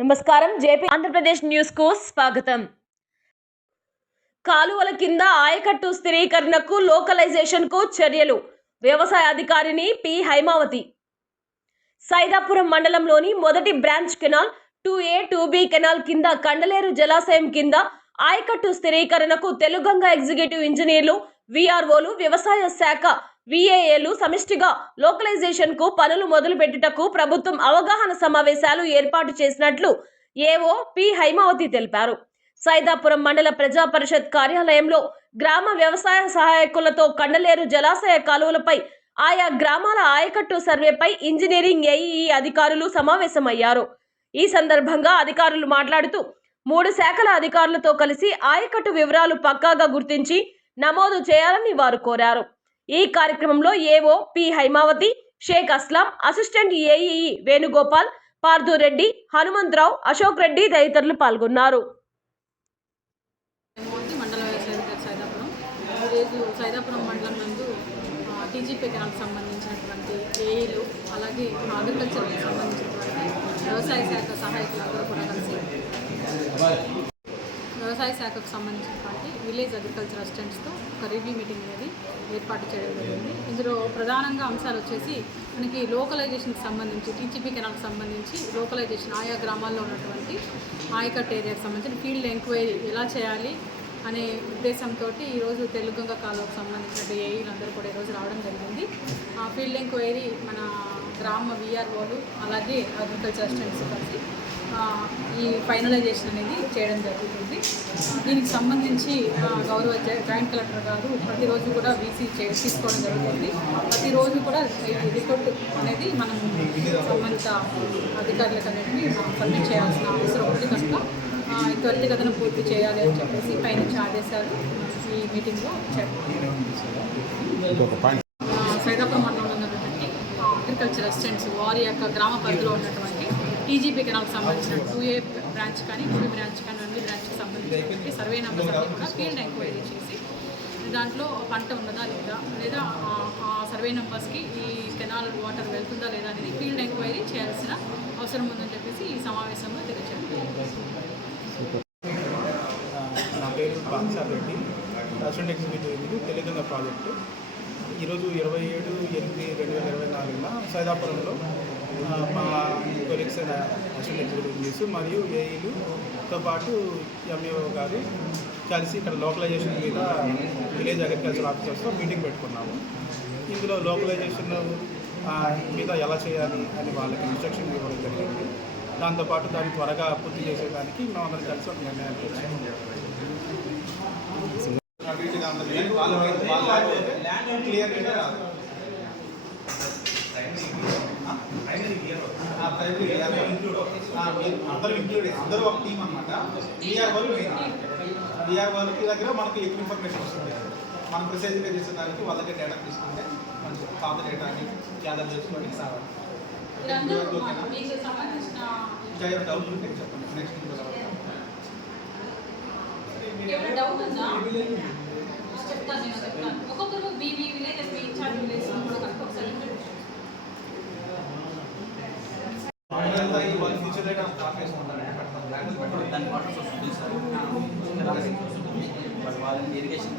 నమస్కారం. JP Andhra Pradesh news కు స్వాగతం. కాలువల కింద ఆయకట్టు స్థిరీకరణకు లోకలైజేషన్ కు చర్యలు. వ్యవసాయ అధికారిని పి హైమావతి. సైదాపురం మండలంలోని మొదటి branch canal 2A 2B canal కింద కండలేరు జలాశయం కింద ఆయకట్టు స్థిరీకరణకు తెలుగంగ ఎగ్జిక్యూటివ్ ఇంజనీర్లు, విఆర్ఓలు, వ్యవసాయ శాఖ విఏఏలు సమిష్టిగా లోకలైజేషన్ కు పనులు మొదలుపెట్టుటకు ప్రభుత్వం అవగాహన సమావేశాలు ఏర్పాటు చేసినట్లు ఏఓ పి హైమావతి తెలిపారు. సైదాపురం మండల ప్రజా పరిషత్ కార్యాలయంలో గ్రామ వ్యవసాయ సహాయకులతో కండలేరు జలాశయ కాలువలపై ఆయా గ్రామాల ఆయకట్టు సర్వేపై ఇంజనీరింగ్ ఏఈఈ అధికారులు సమావేశమయ్యారు. ఈ సందర్భంగా అధికారులు మాట్లాడుతూ 3 శాఖల అధికారులతో కలిసి ఆయకట్టు వివరాలు పక్కాగా గుర్తించి నమోదు చేయాలని వారు కోరారు. ఈ కార్యక్రమంలో AO P Haimavathi, Shaik Aslam, assistant AEE Venugopal, Parthureddy, Hanumantharao, Ashok Reddy తదితరులు పాల్గొన్నారు. సైదాపురం మండలం నందు టీజీపీ కెనాల్కి సంబంధించినటువంటి ఏఈలు, అలాగే అగ్రికల్చర్కి సంబంధించినటువంటి వ్యవసాయ శాఖ సహాయకులందరూ కూడా కలిసి వ్యవసాయ శాఖకు సంబంధించినటువంటి విలేజ్ అగ్రికల్చర్ అసిస్టెంట్స్తో ఒక రివ్యూ మీటింగ్ అనేది ఏర్పాటు చేయడం జరిగింది. ఇందులో ప్రధానంగా అంశాలు వచ్చేసి మనకి లోకలైజేషన్కి సంబంధించి టీజీపీ కెనాల్కి సంబంధించి లోకలైజేషన్ ఆయా గ్రామాల్లో ఉన్నటువంటి ఆయకట్ ఏరియాకి సంబంధించిన ఫీల్డ్ ఎంక్వైరీ ఎలా చేయాలి అనే ఉద్దేశంతో ఈరోజు తెలుగంగ కాలువకు సంబంధించిన ఏఈలందరూ కూడా ఈరోజు రావడం జరిగింది. ఆ ఫీల్డ్ ఎంక్వైరీ మన గ్రామ విఆర్ఓలు అలాగే అగ్రికల్చర్ అసిస్టెంట్స్ కలిసి ఈ ఫైనలైజేషన్ అనేది చేయడం జరుగుతుంది. దీనికి సంబంధించి గౌరవ జాయింట్ కలెక్టర్ గారు ప్రతిరోజు కూడా వీసీ తీసుకోవడం జరుగుతుంది. ప్రతిరోజు కూడా ఈ రిపోర్ట్ అనేది మనం సంబంధిత అధికారులకు అనేది సబ్మిట్ చేయాల్సిన అవసరం ఉంది కనుక త్వరితగతిన పూర్తి చేయాలి అని చెప్పేసి పైనుంచి ఆదేశాలు ఈ మీటింగ్లో సైదాపురం మండలంలో ఉన్నటువంటి అగ్రికల్చర్ అసిస్టెంట్స్ వారి యొక్క గ్రామ పరిధిలో ఉన్నటువంటి టీజీపీ కెనాల్కి సంబంధించిన 2A బ్రాంచ్ కానీ 2B బ్రాంచ్ కానీ 2B బ్రాంచ్కి సంబంధించినటువంటి సర్వే నెంబర్స్ అన్ని కూడా ఫీల్డ్ ఎంక్వైరీ చేసి దాంట్లో పంట ఉన్నదా లేదా ఆ సర్వే నెంబర్స్కి ఈ కెనాల్ వాటర్ వెళ్తుందా లేదా అనేది ఫీల్డ్ ఎంక్వైరీ చేయాల్సిన అవసరం ఉందని చెప్పేసి ఈ సమావేశంలో తెలియజేయండి. నా పేరు బాన్సారెడ్డి, అసిస్టెంట్ ఎగ్జిక్యూటివ్ తెలుగంగ ప్రాజెక్టు. ఈరోజు 27/8/2024 సైదాపురంలో మా కొలీగ్స్ అసిస్టెంట్ ఎగ్జిక్యూటివ్స్ మరియు ఏఈలుతో పాటు ఎంఏఓ గారు కలిసి ఇక్కడ లోకలైజేషన్ మీద విలేజ్ అగ్రికల్చర్ ఆఫీసర్స్తో మీటింగ్ పెట్టుకున్నాము. ఇందులో లోకలైజేషన్ మీద ఎలా చేయాలి అని వాళ్ళకి ఇన్స్ట్రక్షన్ ఇవ్వడం జరిగింది. దాంతోపాటు దాన్ని త్వరగా పూర్తి చేసేదానికి మేమందరం కలిసి ఒక నిర్ణయానికి వచ్చాము. అందరూ ఒక టీం అన్నమాట. విఆర్ఓలకి దగ్గర మనకి ఎక్కువ ఇన్ఫర్మేషన్ వస్తుంది. మనం ప్రిసైజ్గా చేసేదానికి వాళ్ళ దగ్గర డేటా తీసుకుంటే మనకి పాత డేటాని గ్యాదర్ చేసుకొని సార్ డౌట్ ఉంటే చెప్పండి. నెక్స్ట్ డౌట్ ఉందా చెప్తాను. ఒక్కొక్కరు విలేజెస్ ఇన్ఛార్జ్ విలేజ్ ఒకసారి ఫ్యూచర్ డేటా ఇరిగేషన్